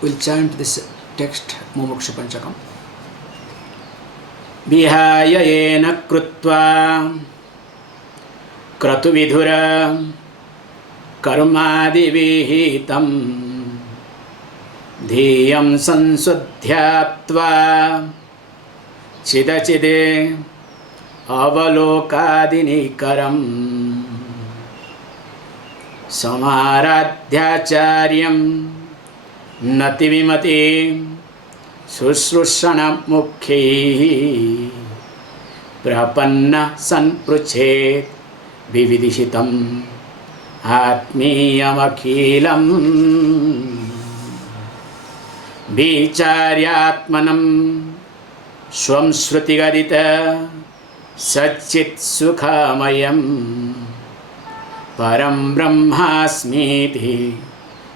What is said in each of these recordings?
we'll chant this text, Mumukshu Panchakam. Vihaya yena krutva kratuvidhura karmadi vihitam dhiyam sansudhyatva chidachide avalokadinikaram samaradhyacharyam nati vimati susrushana mukhi prapanna sanpruchet vividishitam atmiyamakhilam vicharyatmanam swam shrutigadita satchit sukhamayam param brahmasmiti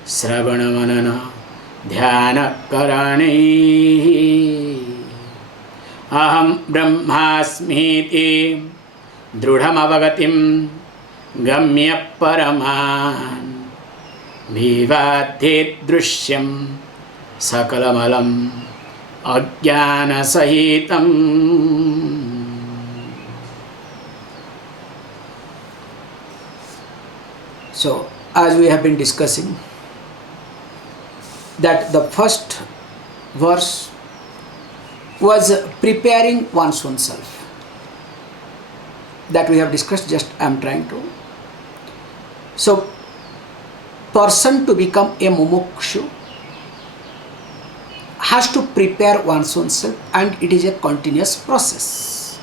sravanamanana dhyana karani aham brahmasmiti drudham avagatim gamya paraman vivadhet drishyam sakalamalam ajnana sahitam. So, as we have been discussing, that the first verse was preparing one's own self. That we have discussed, just I am trying to. So, person to become a Mumukshu has to prepare one's own self, and it is a continuous process.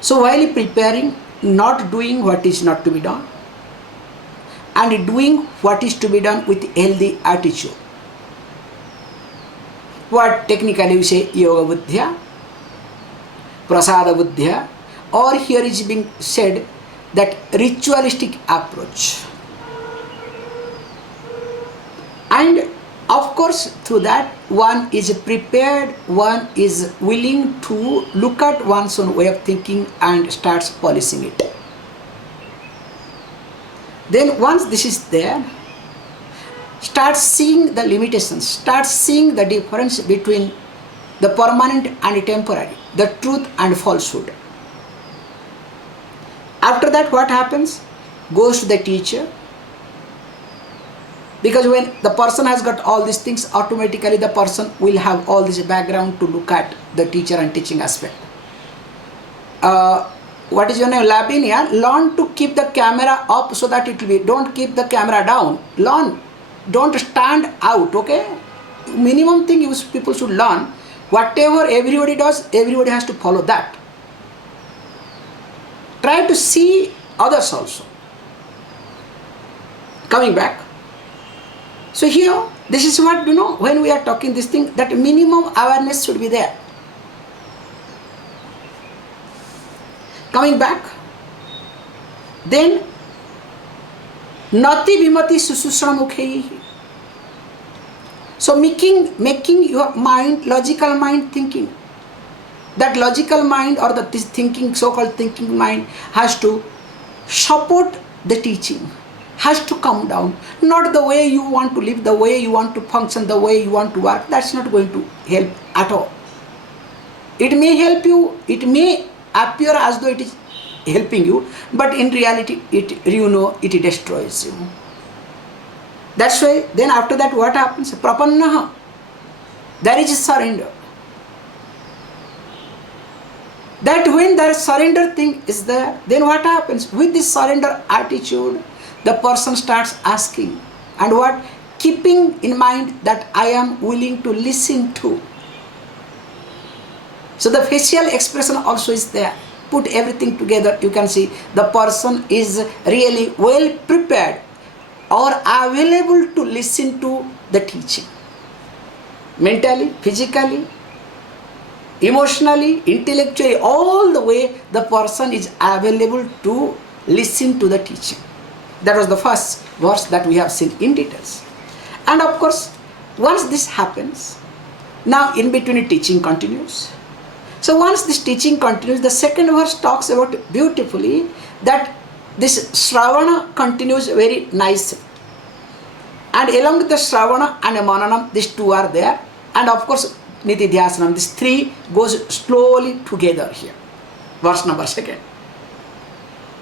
So, while preparing, not doing what is not to be done, and doing what is to be done with healthy attitude. What technically we say yoga buddhya, prasada buddhya, or here is being said that ritualistic approach. And of course through that one is prepared, one is willing to look at one's own way of thinking and starts polishing it. Then once this is there, start seeing the limitations, start seeing the difference between the permanent and temporary, the truth and falsehood. After that what happens? Goes to the teacher. Because when the person has got all these things, automatically the person will have all this background to look at the teacher and teaching aspect. What is your name? Lavinia. Learn to keep the camera up so that it will be, don't keep the camera down. Learn. Don't stand out, okay? Minimum thing people should learn. Whatever everybody does, everybody has to follow that. Try to see others also. Coming back. So here, this is what, when we are talking this thing, that minimum awareness should be there. Coming back, then nati vimati sususra mukhi. So making your mind, logical mind thinking. That logical mind or this thinking, so-called thinking mind has to support the teaching, has to come down. Not the way you want to live, the way you want to function, the way you want to work. That's not going to help at all. It may help you, it may appear as though it is helping you, but in reality it destroys you. That's why then after that what happens? Prapannaha. There is surrender. That when the surrender thing is there, then what happens? With this surrender attitude, the person starts asking, and what? Keeping in mind that I am willing to listen to. So the facial expression also is there. Put everything together, you can see the person is really well prepared or available to listen to the teaching. Mentally, physically, emotionally, intellectually, all the way the person is available to listen to the teaching. That was the first verse that we have seen in details. And of course, once this happens, now in between teaching continues. So once this teaching continues, the second verse talks about beautifully that this Shravana continues very nicely. And along with the Shravana and Mananam, these two are there. And of course, Nitidhyasanam, these three goes slowly together here. Verse number 2.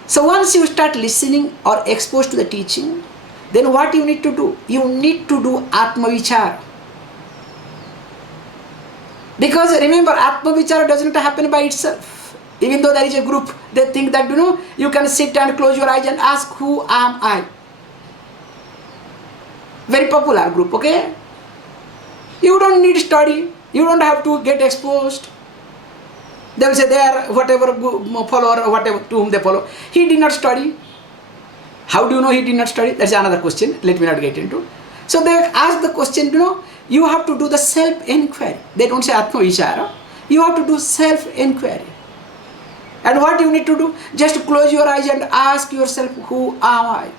So once you start listening or exposed to the teaching, then what you need to do? You need to do Atma Vichara. Because remember, Atma Vichara doesn't happen by itself. Even though there is a group, they think that, you can sit and close your eyes and ask, who am I? Very popular group, okay? You don't need study. You don't have to get exposed. They will say they are whatever follower or whatever to whom they follow. He did not study. How do you know he did not study? That's another question. Let me not get into. So they ask the question, you have to do the self-inquiry. They don't say Atma Vichara. You have to do self-inquiry. And what you need to do? Just close your eyes and ask yourself, who am I?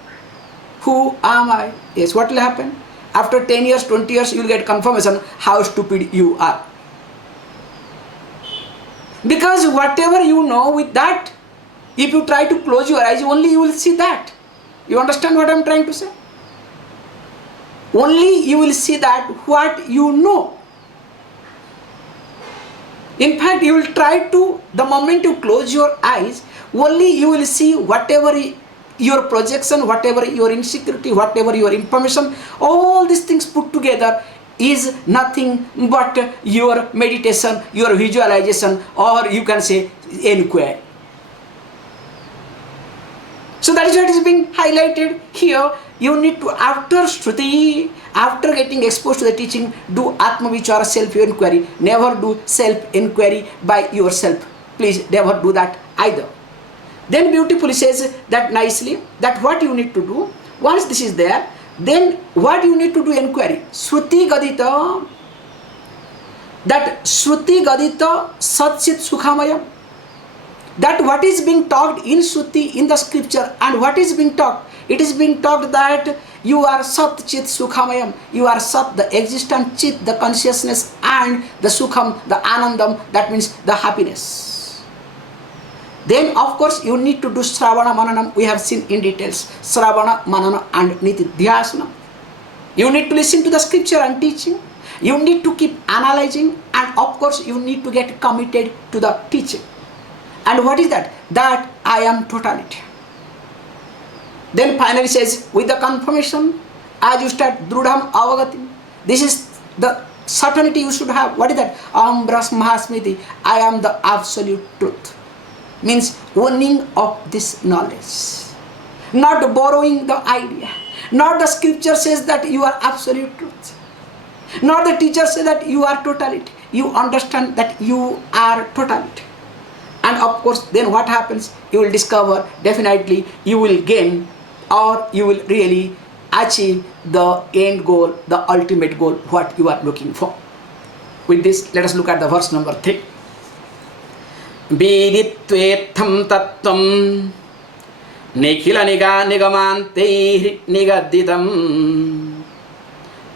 Who am I? Yes, what will happen? After 10 years, 20 years, you will get confirmation how stupid you are. Because whatever you know with that, if you try to close your eyes, only you will see that. You understand what I am trying to say? Only you will see that what you know. In fact, you will try to, the moment you close your eyes, only you will see whatever your projection, whatever your insecurity, whatever your information, all these things put together is nothing but your meditation, your visualization, or you can say inquiry. So that is what is being highlighted here. You need to, after Shruti, after getting exposed to the teaching, do Atma Vichara, self-inquiry. Never do self-inquiry by yourself. Please never do that either. Then beautifully says that nicely, that what you need to do, once this is there, then what you need to do inquiry. Shruti Gadita, that Shruti Gadita Satchit Sukhamayam. That what is being talked in Shruti, in the scripture, and what is being talked, it is being talked that you are Sat Chit Sukhamayam. You are Sat, the existent Chit, the consciousness, and the Sukham, the Anandam, that means the happiness. Then of course you need to do Shravana Mananam. We have seen in details Shravana, Manana and Nitidhyasana. You need to listen to the scripture and teaching. You need to keep analyzing, and of course you need to get committed to the teaching. And what is that? That I am totality. Then finally says, with the confirmation, as you start Drudham Avagati, this is the certainty you should have. What is that? Aham Brahmasmiti, I am the absolute truth. Means owning of this knowledge. Not borrowing the idea. Not the scripture says that you are absolute truth. Not the teacher says that you are totality. You understand that you are totality. And of course, then what happens? You will discover, definitely you will gain, or you will really achieve the end goal, the ultimate goal, what you are looking for. With this, let us look at the verse number 3. Viditvetham tattvam nikhila nigamante nigaditam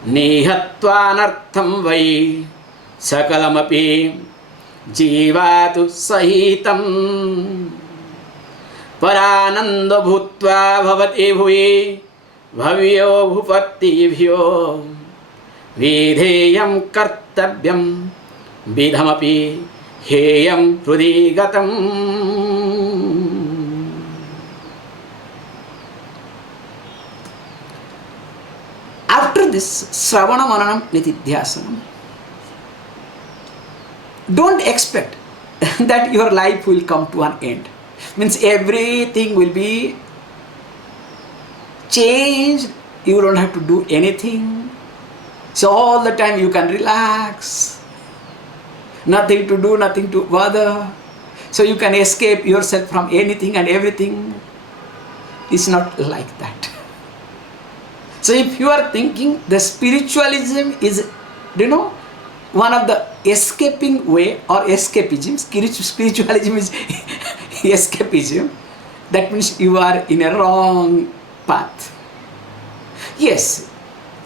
nihatvanartham vai sakalamapi जीवातु सहितं परानंद भूत्वा भवति भुवि भव्यो भूपतिभ्यो विधेयं कर्तव्यं विधमपि हेयं हृदि गतम्. After this Shravana Mananam Nitidhyasanam, don't expect that your life will come to an end. Means everything will be changed. You don't have to do anything. So all the time you can relax. Nothing to do, nothing to bother. So you can escape yourself from anything and everything. It's not like that. So if you are thinking the spiritualism is, one of the escaping way or escapism, spiritualism is escapism, that means you are in a wrong path. Yes,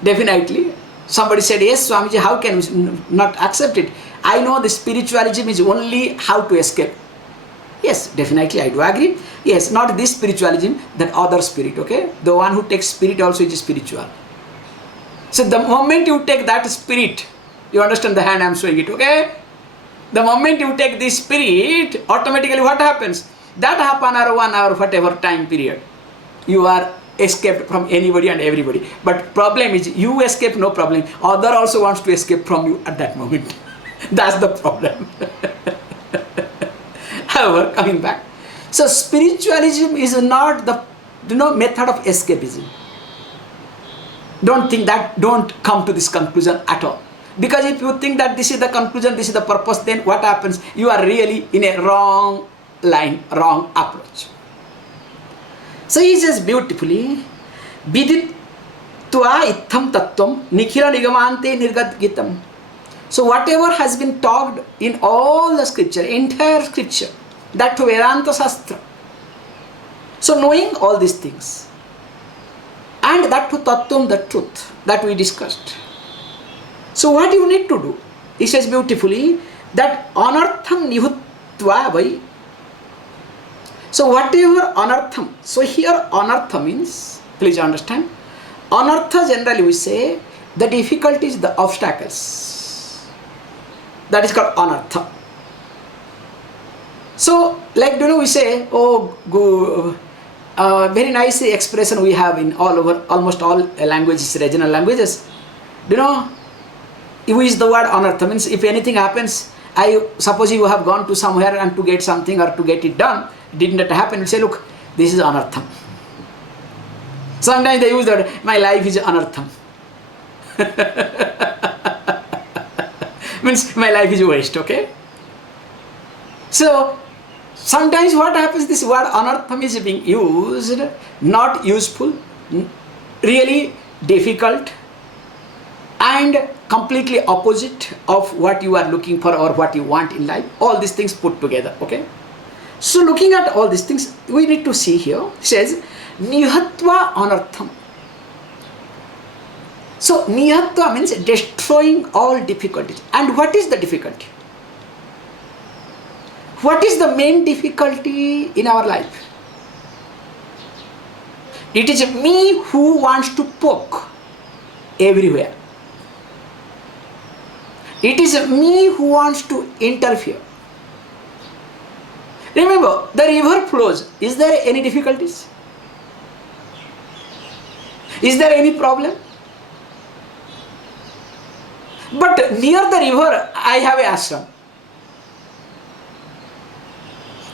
definitely. Somebody said, yes, Swamiji, how can we not accept it? I know the spiritualism is only how to escape. Yes, definitely I do agree. Yes, not this spiritualism, that other spirit, okay? The one who takes spirit also is spiritual. So the moment you take that spirit, you understand the hand I am showing it, okay? The moment you take this spirit, automatically what happens? That half an hour, 1 hour, whatever time period, you are escaped from anybody and everybody. But problem is, you escape, no problem. Other also wants to escape from you at that moment. That's the problem. However, coming back. So spiritualism is not the method of escapism. Don't think that, don't come to this conclusion at all. Because if you think that this is the conclusion, this is the purpose, then what happens? You are really in a wrong line, wrong approach. So he says beautifully, Viditva itham tattvam nikhila nigamante nirgat gitam. So whatever has been talked in all the scripture, entire scripture, that to Vedanta Shastra. So knowing all these things, and that to tattvam, the truth that we discussed. So what you need to do? He says beautifully that anartham nihutva vai. So whatever anartham, so here anartha means, please understand, anartha generally we say the difficulties, the obstacles. That is called anartha. So like we say, very nice expression we have in all over, almost all languages, regional languages. We use the word anartha, means if anything happens, suppose you have gone to somewhere and to get something or to get it done, did not happen, you say, look, this is anartham. Sometimes they use the word, my life is anartham. Means my life is waste, okay? So sometimes what happens, this word anartham is being used, not useful, really difficult, and completely opposite of what you are looking for or what you want in life. All these things put together, okay? So looking at all these things, we need to see here, it says, nihatva anartham. So nihatva means destroying all difficulties. And what is the difficulty? What is the main difficulty in our life? It is me who wants to poke everywhere. It is me who wants to interfere. Remember, the river flows. Is there any difficulties? Is there any problem? But near the river, I have an ashram.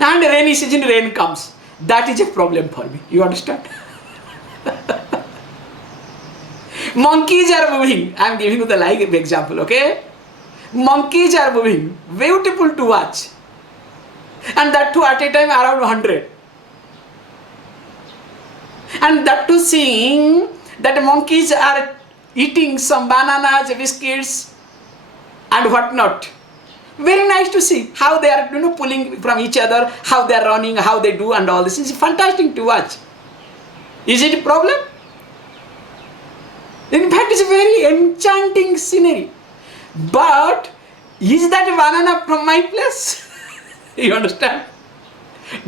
And rainy season, rain comes. That is a problem for me. You understand? Monkeys are moving. I am giving you the live example, okay? Monkeys are moving. Beautiful to watch. And that too at a time around 100. And that too seeing that monkeys are eating some bananas, biscuits and whatnot. Very nice to see how they are pulling from each other, how they are running, how they do and all this. It's fantastic to watch. Is it a problem? In fact, it's a very enchanting scenery. But is that banana from my place? You understand?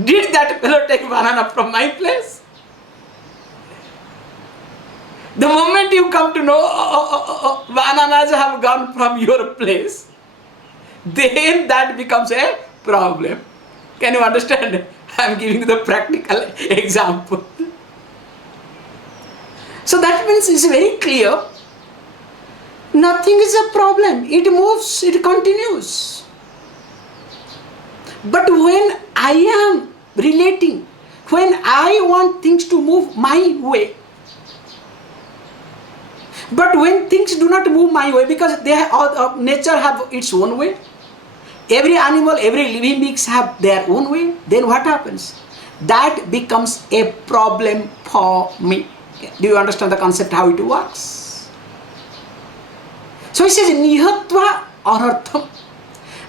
Did that fellow take banana from my place? The moment you come to know bananas have gone from your place, then that becomes a problem. Can you understand? I am giving you the practical example. So that means it's very clear. Nothing is a problem. It moves, it continues. But when I am relating, when I want things to move my way, but when things do not move my way, because they have, nature have its own way, every animal, every living beings have their own way, then what happens? That becomes a problem for me. Do you understand the concept, how it works? So he says, nihatva anartham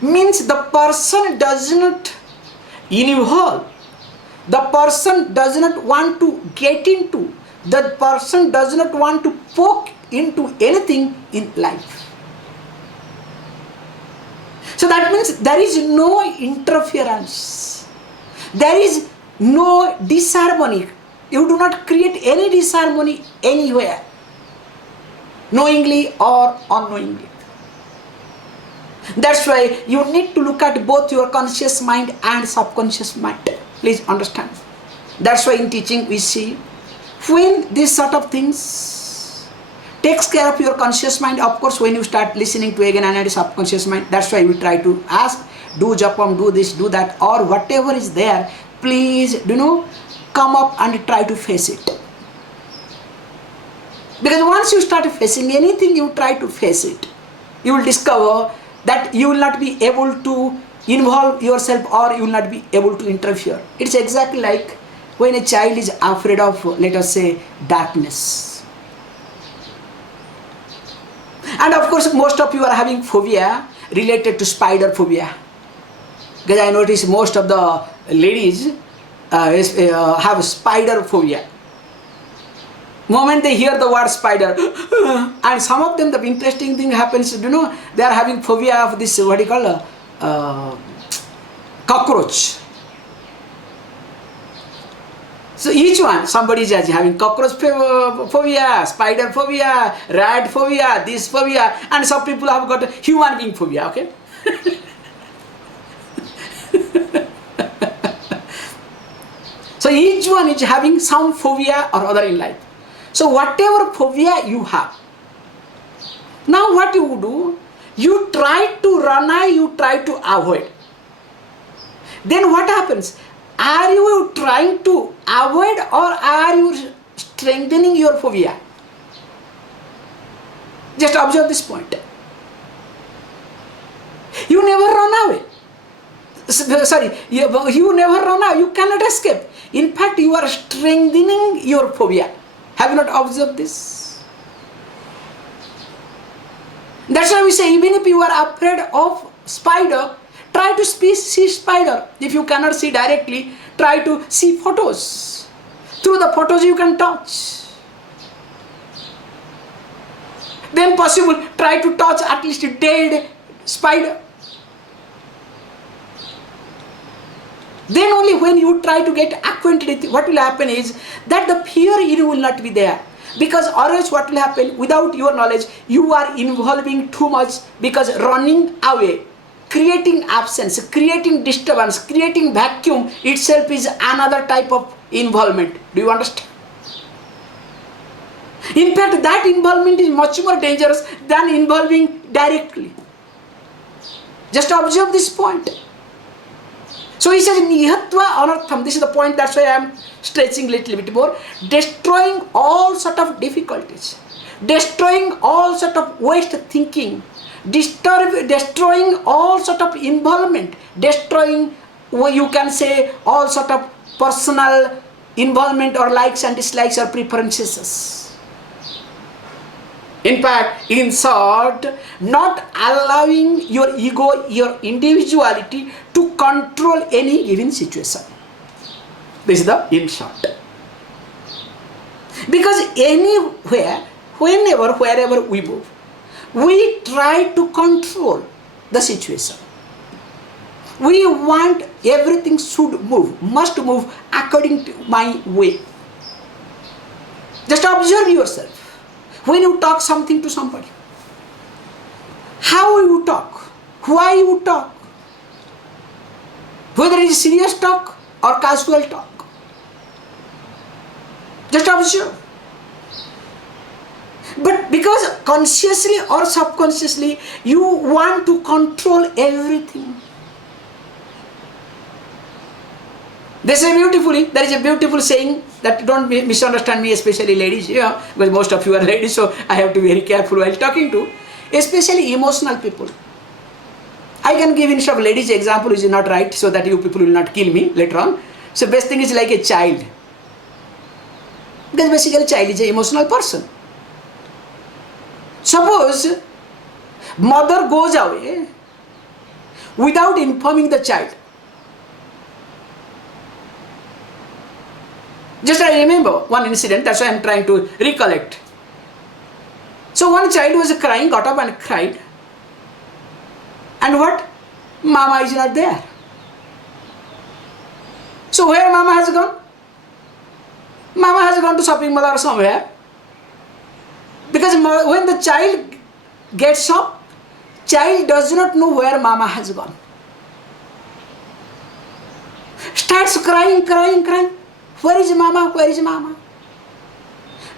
means the person does not involve, the person does not want to get into, the person does not want to poke into anything in life. So that means there is no interference, there is no disharmony. You do not create any disharmony anywhere. knowingly or unknowingly. That's why you need to look at both your conscious mind and subconscious mind. Please understand. That's why in teaching we see, when this sort of things takes care of your conscious mind, of course when you start listening to again another subconscious mind, that's why we try to ask, do japam, do this, do that, or whatever is there, please come up and try to face it. Because once you start facing anything, you try to face it, you will discover that you will not be able to involve yourself, or you will not be able to interfere. It's exactly like when a child is afraid of, let us say, darkness. And of course, most of you are having phobia related to spider phobia. Because I notice most of the ladies have spider phobia. Moment they hear the word spider, and some of them, the interesting thing happens, they are having phobia of this, what you call, cockroach. So each one, somebody is having cockroach phobia, spider phobia, rat phobia, this phobia, and some people have got human being phobia, okay? So each one is having some phobia or other in life. So whatever phobia you have, now what you do, you try to run away, you try to avoid. Then what happens? Are you trying to avoid, or are you strengthening your phobia? Just observe this point. You never run away. Sorry, you never run away, you cannot escape. In fact, you are strengthening your phobia. Have you not observed this? That's why we say, even if you are afraid of spider, try to see spider. If you cannot see directly, try to see photos. Through the photos you can touch. Then possible, try to touch at least a dead spider. Then only when you try to get acquainted with it, what will happen is that the fear in you will not be there. Because or else what will happen, without your knowledge, you are involving too much, because running away, creating absence, creating disturbance, creating vacuum itself is another type of involvement. Do you understand? In fact, that involvement is much more dangerous than involving directly. Just observe this point. So he says, Nihatva anartham. This is the point, that's why I am stretching a little bit more. Destroying all sort of difficulties, destroying all sort of waste thinking, destroying all sort of involvement, destroying, you can say, all sort of personal involvement or likes and dislikes or preferences. In fact, in short, not allowing your ego, your individuality to control any given situation. This is the in short. Because anywhere, whenever, wherever we move, we try to control the situation. We want everything should move, must move according to my way. Just observe yourself. When you talk something to somebody, how you talk, why you talk, whether it is serious talk or casual talk. Just observe. But because consciously or subconsciously you want to control everything. There is a beautiful saying that, don't misunderstand me, especially ladies, because most of you are ladies, so I have to be very careful while talking to, especially emotional people. I can give instead of ladies example which is not right, so that you people will not kill me later on. So best thing is like a child. Because basically child is an emotional person. Suppose mother goes away without informing the child. Just I remember one incident, that's why I am trying to recollect. So one child was crying, got up and cried. And what? Mama is not there. So where Mama has gone? Mama has gone to shopping mall or somewhere. Because when the child gets up, child does not know where mama has gone. Starts crying. Where is mama? Where is mama?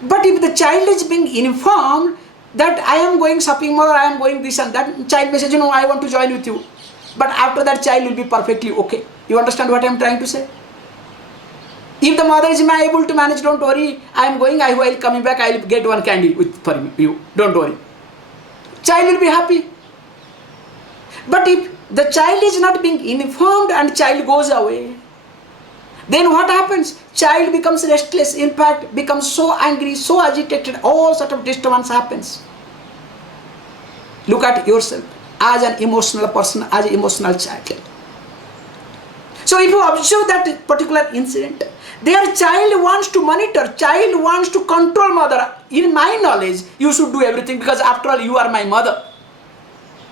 But if the child is being informed that I am going shopping mall, I am going this and that, child may say, I want to join with you. But after that, child will be perfectly okay. You understand what I am trying to say? If the mother is able to manage, don't worry, I am going, while coming back, I will get one candy for you. Don't worry. Child will be happy. But if the child is not being informed and child goes away, then what happens? Child becomes restless, in fact, becomes so angry, so agitated, all sort of disturbance happens. Look at yourself as an emotional person, as an emotional child. So if you observe that particular incident, their child wants to monitor, child wants to control mother. In my knowledge, you should do everything because after all, you are my mother.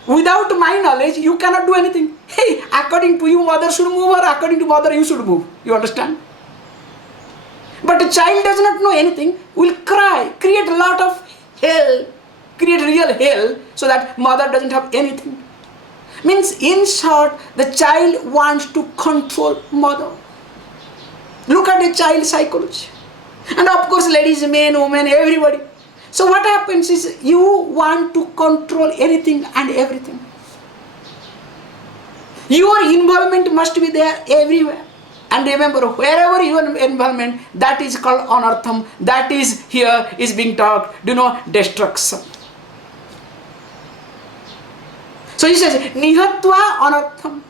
Without my knowledge, you cannot do anything. Hey, according to you, mother should move, or according to mother, you should move. You understand? But a child does not know anything, will cry, create a lot of hell, create real hell, so that mother doesn't have anything. Means, in short, the child wants to control mother. Look at the child psychology. And of course, ladies, men, women, everybody. So what happens is, you want to control anything and everything. Your involvement must be there everywhere. And remember, wherever your involvement, that is called anartham. That is here is being talked, destruction. So he says, nihatva anartham.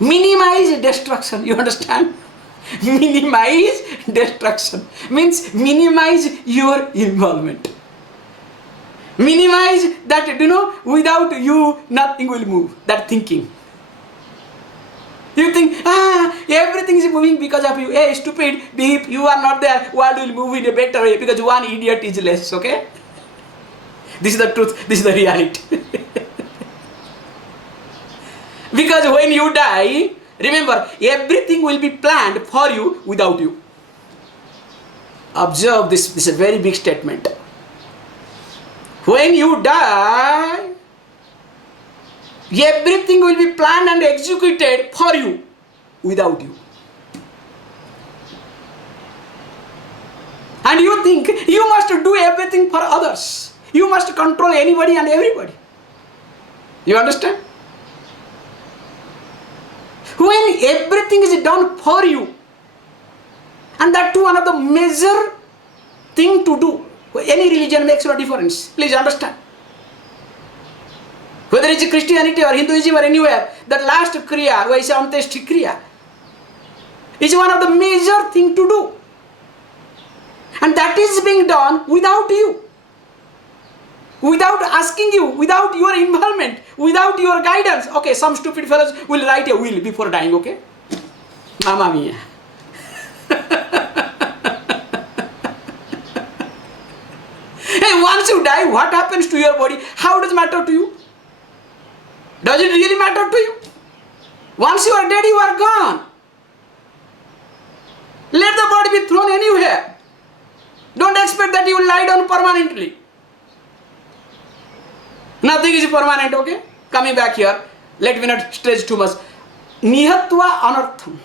Minimize destruction. You understand? Minimize destruction. Means minimize your involvement. Minimize that, without you, nothing will move. That thinking. You think, everything is moving because of you. Hey, stupid, if you are not there, world will move in a better way because one idiot is less, okay? This is the truth, this is the reality. Because when you die, remember, everything will be planned for you without you. Observe this, this is a very big statement. When you die, everything will be planned and executed for you without you. And you think you must do everything for others. You must control anybody and everybody. You understand? When everything is done for you, and that too one of the major thing to do, any religion makes no difference. Please understand. Whether it's Christianity or Hinduism or anywhere, that last kriya, vaise anteshti kriya, is one of the major thing to do. And that is being done without you. Without asking you, without your involvement, without your guidance. Okay, some stupid fellows will write a will before dying, okay? Mamma mia. Hey, once you die, what happens to your body? How does it matter to you? Does it really matter to you? Once you are dead, you are gone. Let the body be thrown anywhere. Don't expect that you will lie down permanently. Nothing is permanent, okay? Coming back here, let me not stretch too much. Nihatva anartham.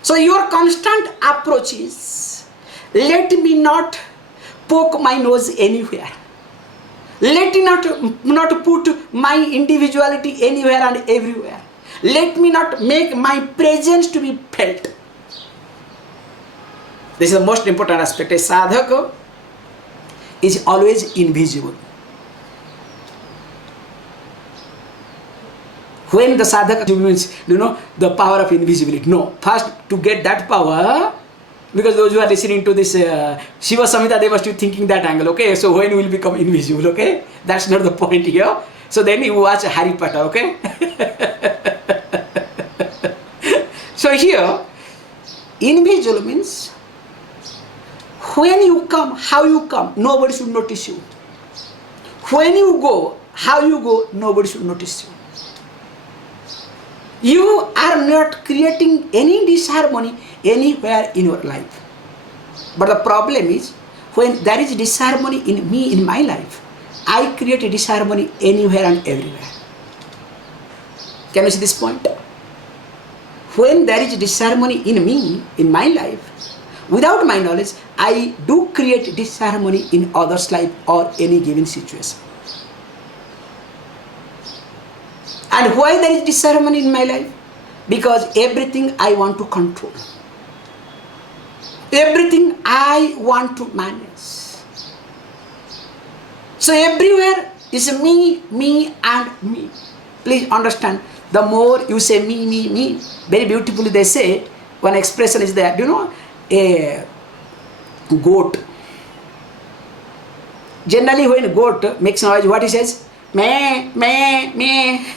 So your constant approach is, let me not poke my nose anywhere. Let me not put my individuality anywhere and everywhere. Let me not make my presence to be felt. This is the most important aspect. A sadhaka is always invisible. When the sadhaka means, the power of invisibility. No, first to get that power, because those who are listening to this Shiva Samhita, they must be thinking that angle, okay? So when will become invisible, okay? That's not the point here. So then you watch Harry Potter, okay? So here, invisible means, when you come, how you come, nobody should notice you. When you go, how you go, nobody should notice you. You are not creating any disharmony anywhere in your life. But the problem is, When there is disharmony in me, in my life, I create a disharmony anywhere and everywhere. Can you see this point? When there is disharmony in me, in my life, without my knowledge, I do create disharmony in others' life or any given situation. And why there is disharmony in my life? Because everything I want to control. Everything I want to manage. So everywhere is me, me and me. Please understand, the more you say me, very beautifully they say, one expression is there, a goat. Generally when a goat makes noise, what he says? Me,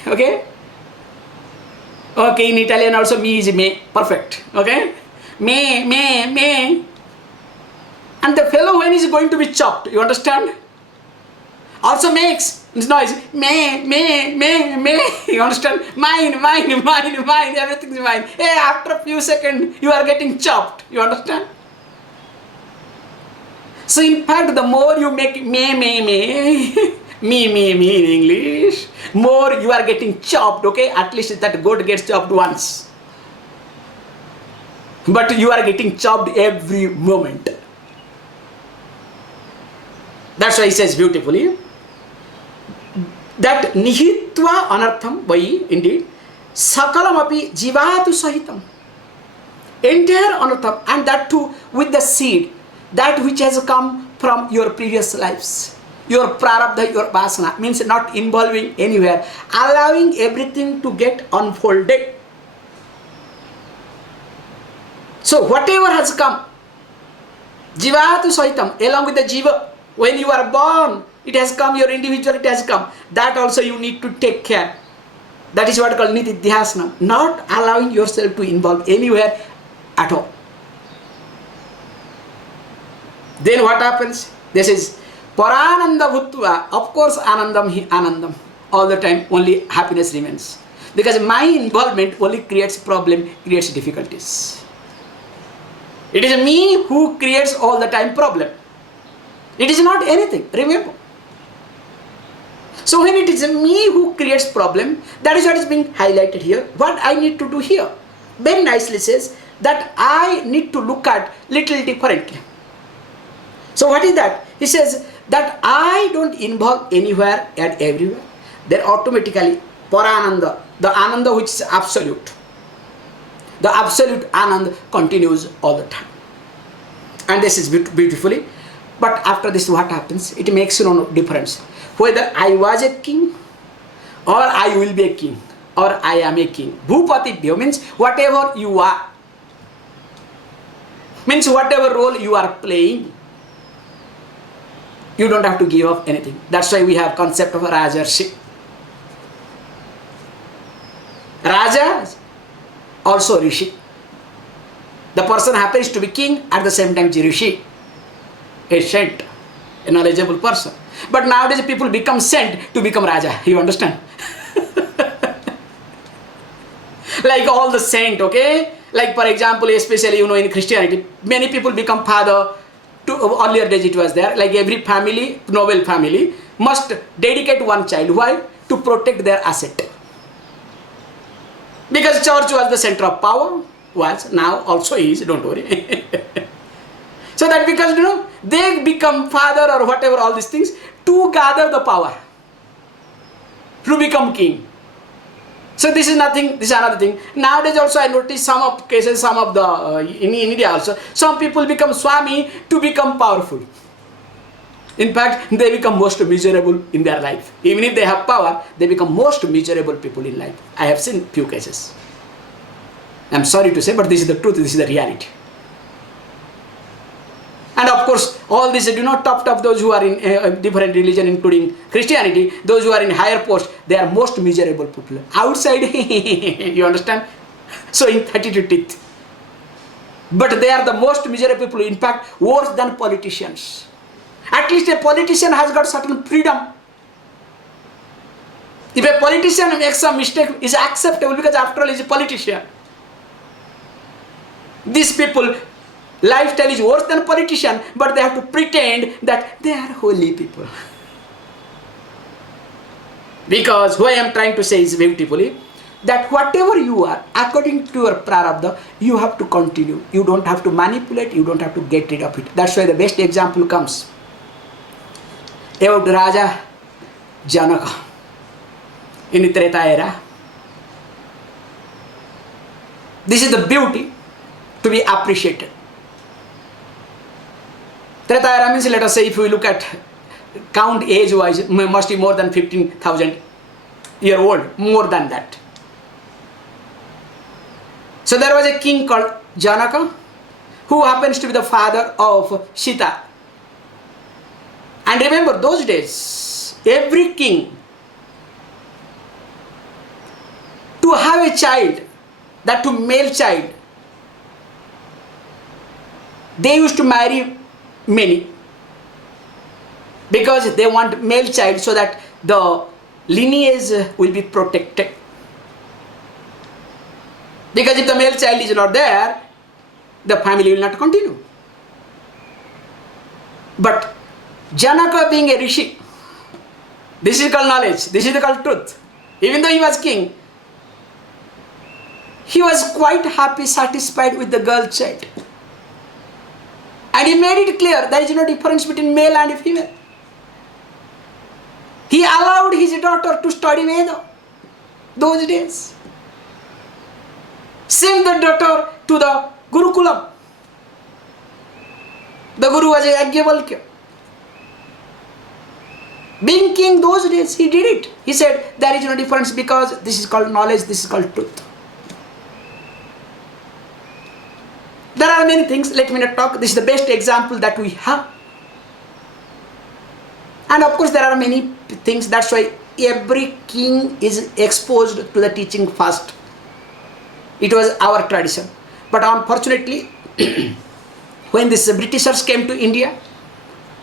okay? Okay, in Italian also me is me, perfect, okay? Me. And the fellow when is going to be chopped, you understand? Also makes noise, me, you understand? Mine, everything is mine. Hey, after a few seconds, you are getting chopped, you understand? So in fact, the more you make me in English, more you are getting chopped, okay? At least that goat gets chopped once. But you are getting chopped every moment. That's why he says beautifully, that nihitva anartham vai, indeed, sakalam api jivatu sahitam. Entire anartham, and that too with the seed, that which has come from your previous lives. Your prarabdha, your vasana, means not involving anywhere, allowing everything to get unfolded. So whatever has come, jivatu sahitam, along with the jiva, when you are born, it has come, your individuality has come. That also you need to take care. That is what called nididhyasana, not allowing yourself to involve anywhere at all. Then what happens? This is parananda bhutva. Of course, anandam hi anandam. All the time, only happiness remains. Because my involvement only creates problem, creates difficulties. It is me who creates all the time problem. It is not anything, remember. So when it is me who creates problem, that is what is being highlighted here. What I need to do here, very nicely says that I need to look at little differently. So what is that? He says that I don't involve anywhere and everywhere. Then automatically parananda, the ananda which is absolute. The absolute ananda continues all the time. And this is beautifully. But after this what happens? It makes no difference. Whether I was a king or I will be a king or I am a king. Bhupatibhyo means whatever you are. Means whatever role you are playing, you don't have to give up anything. That's why we have concept of a Rajarshi. Raja also Rishi. The person happens to be king, at the same time Rishi, a saint, a knowledgeable person. But nowadays people become saint to become Raja. You understand? Like all the saint, okay? Like for example, especially in Christianity, many people become father. To earlier days it was there. Like every family, noble family, must dedicate one child. Why? To protect their asset. Because church was the center of power. Was, now also is, don't worry. So that because they become father or whatever, all these things, to gather the power, to become king. So this is nothing, this is another thing. Nowadays also I notice some of cases, some of the, in India also, some people become Swami to become powerful. In fact, they become most miserable in their life. Even if they have power, they become most miserable people in life. I have seen few cases. I am sorry to say, but this is the truth, this is the reality. And of course, all this, top those who are in different religion, including Christianity, those who are in higher post, they are most miserable people. Outside, you understand? So in 32 teeth. But they are the most miserable people, in fact, worse than politicians. At least a politician has got certain freedom. If a politician makes some mistake, it is acceptable because after all he is a politician. These people, Lifestyle is worse than politician, but they have to pretend that they are holy people. Because what I am trying to say is beautifully, that whatever you are, according to your prarabdha, you have to continue. You don't have to manipulate, you don't have to get rid of it. That's why the best example comes about Raja Janaka in the Treta era. This is the beauty to be appreciated. Treta era means, let us say, if we look at count age wise, must be more than 15,000 year old, more than that. So there was a king called Janaka, who happens to be the father of Sita. And remember, those days, every king, to have a child, that to male child, they used to marry many, because they want male child so that the lineage will be protected. Because if the male child is not there, the family will not continue. But Janaka, being a rishi, this is called knowledge, this is called truth. Even though he was king, he was quite happy, satisfied with the girl child. And he made it clear there is no difference between male and female. He allowed his daughter to study Veda those days. Sent the daughter to the Gurukulam. The Guru was a Yajnavalkya. Being king those days, he did it. He said there is no difference because this is called knowledge, this is called truth. There are many things, let me not talk. This is the best example that we have. And of course there are many things, that's why every king is exposed to the teaching first. It was our tradition. But unfortunately, when these Britishers came to India,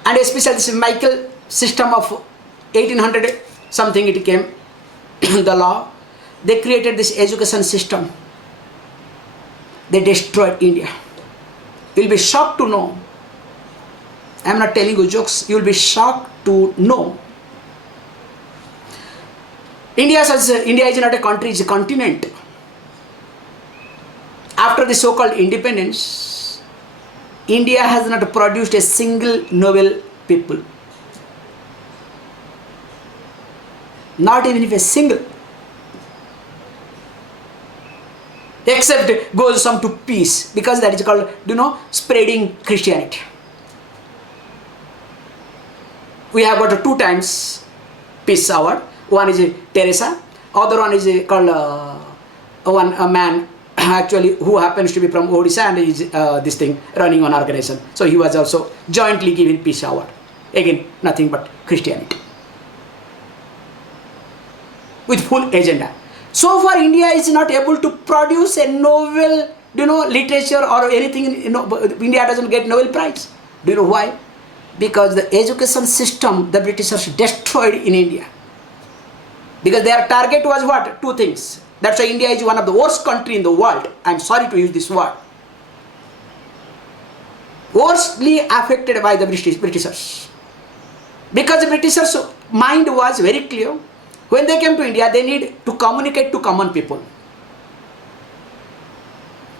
and especially this Michael system of 1800 something it came, the law, they created this education system. They destroyed India. You will be shocked to know. I am not telling you jokes. You will be shocked to know. India is not a country, it is a continent. After the so-called independence, India has not produced a single noble people. Not even if a single. Except goes some to peace, because that is called, spreading Christianity. We have got 2 times peace award. One is Teresa, other one is called a man actually who happens to be from Odisha and is this thing running an organization. So he was also jointly given peace award. Again, nothing but Christianity with full agenda. So far, India is not able to produce a novel, literature or anything. India doesn't get Nobel Prize. Do you know why? Because the education system the Britishers destroyed in India. Because their target was what? 2 things. That's why India is one of the worst country in the world. I'm sorry to use this word. Worstly affected by the Britishers. Because the Britishers' mind was very clear. When they came to India, they need to communicate to common people.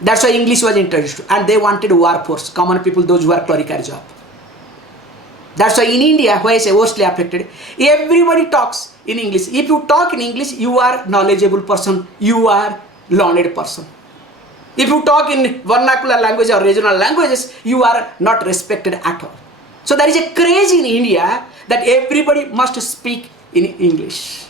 That's why English was introduced. And they wanted workforce, common people, those who are clerical job. That's why in India, where I say worstly affected, everybody talks in English. If you talk in English, you are knowledgeable person, you are learned person. If you talk in vernacular language or regional languages, you are not respected at all. So there is a craze in India that everybody must speak in English.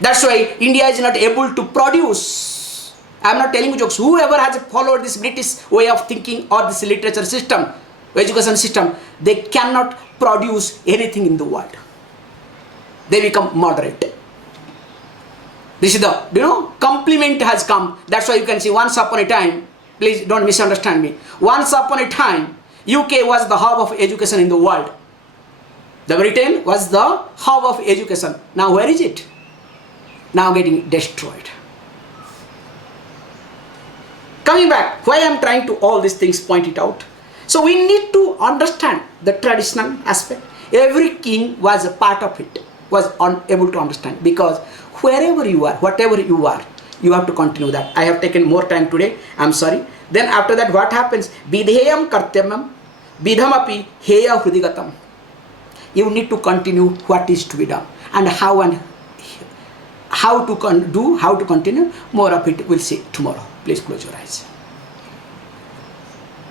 That's why India is not able to produce. I am not telling you jokes. Whoever has followed this British way of thinking or this literature system, education system, they cannot produce anything in the world. They become moderate. This is the, compliment has come. That's why you can see once upon a time, please don't misunderstand me. Once upon a time, UK was the hub of education in the world. The Britain was the hub of education. Now where is it? Now getting destroyed. Coming back, why I am trying to all these things point it out. So we need to understand the traditional aspect. Every king was a part of it, was able to understand, because wherever you are, whatever you are, you have to continue that. I have taken more time today, I am sorry. Then after that, what happens? Vidheyam kartyamam vidhamapi heya hridigatam. You need to continue what is to be done, and how to continue. More of it we'll see tomorrow. Please close your eyes.